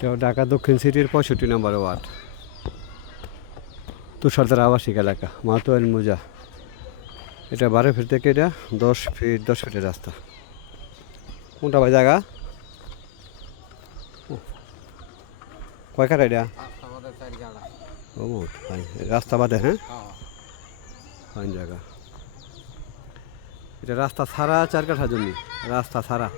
ঢাকা দক্ষিণ সিটির 65 নম্বর ওয়ার্ড, তুষারধারা আবাসিক এলাকা, মাতোয়াইল মোজা। এটা 12 ফিট থেকে এটা 10 ফিটের রাস্তা। কোনটা ভাই জায়গা? কয় কাটা এটা? ও মোট ফাইন রাস্তা বাদে, হ্যাঁ ফাইন জায়গা। এটা রাস্তা ছাড়া 4 কাঠা জমি, রাস্তা ছাড়া।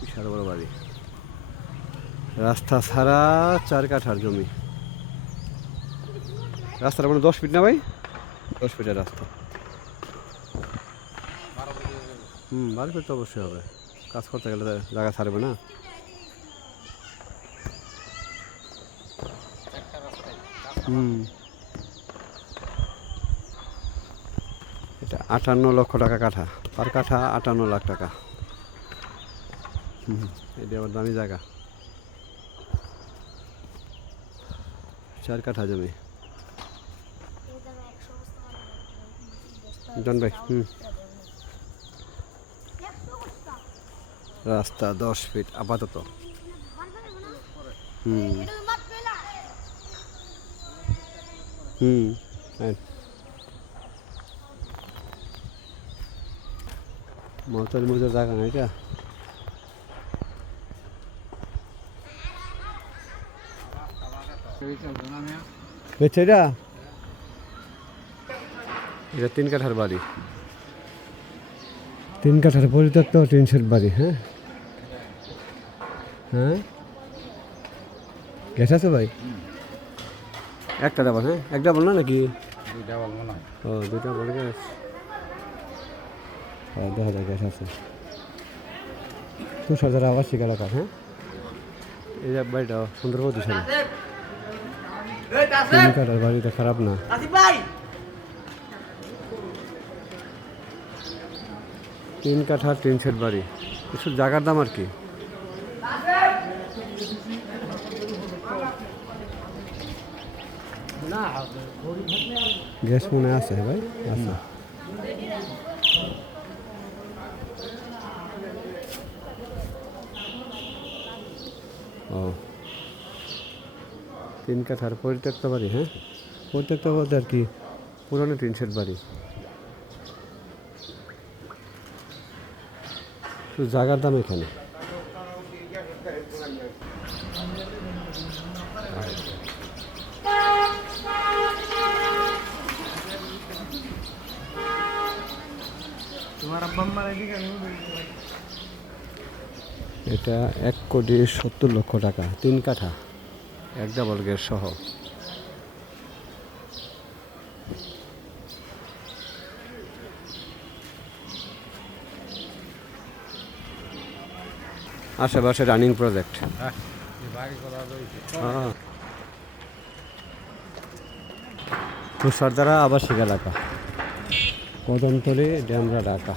বিশাল বড় বাড়ি, রাস্তা ছাড়া 4 কাঠার জমি। রাস্তাটা মানে 10 ফিট না ভাই? 10 ফিটের রাস্তা। 12 ফিট তো অবশ্যই হবে, কাজ করতে গেলে জায়গা ছাড়বে না। এটা 58 লক্ষ টাকা কাঠা, পার কাঠা 58 লাখ টাকা। এটা আবার দামি জায়গা, 4 কাঠা জমি। জন ভাই, রাস্তা 10 ফিট আপাতত। মাতোয়াইল মোজার জায়গা না এটা? এটা এটা 3 কাঠার বাড়ি, 3 কাঠার পরিত্যক্ত টিন শেড বাড়ি। হ্যাঁ হ্যাঁ, গ্যাস আছে ভাই? একটা ডাবল, হ্যাঁ এক ডাবল না নাকি? ও 2 ডাবল গ্যাস। দেখা যায় গ্যাস আছে। তুষারধারা আবাসিক এলাকা। হ্যাঁ, এই যে বাড়িটা সুন্দর পজিশন, 3 কাঠার বাড়িটা খারাপ না। 3 কাঠার টিন শেড বাড়ি, কিছু জায়গার দাম আর কি। গ্যাস মনে আছে ভাই? আচ্ছা, ও 3 কাঠার পরিত্যক্ত বাড়ি। হ্যাঁ, পরিত্যক্ত বলতে আর কি পুরনো টিন শেড বাড়ি। জায়গার দাম এখানে। এটা 1,70,00,000 টাকা, 3 কাঠা, 1 ডাবল গ্যাস সহ। আশেপাশে রানিং প্রজেক্ট। তুষারধারা আবাসিক এলাকা, কদমতলী, ডেমরা, ঢাকা।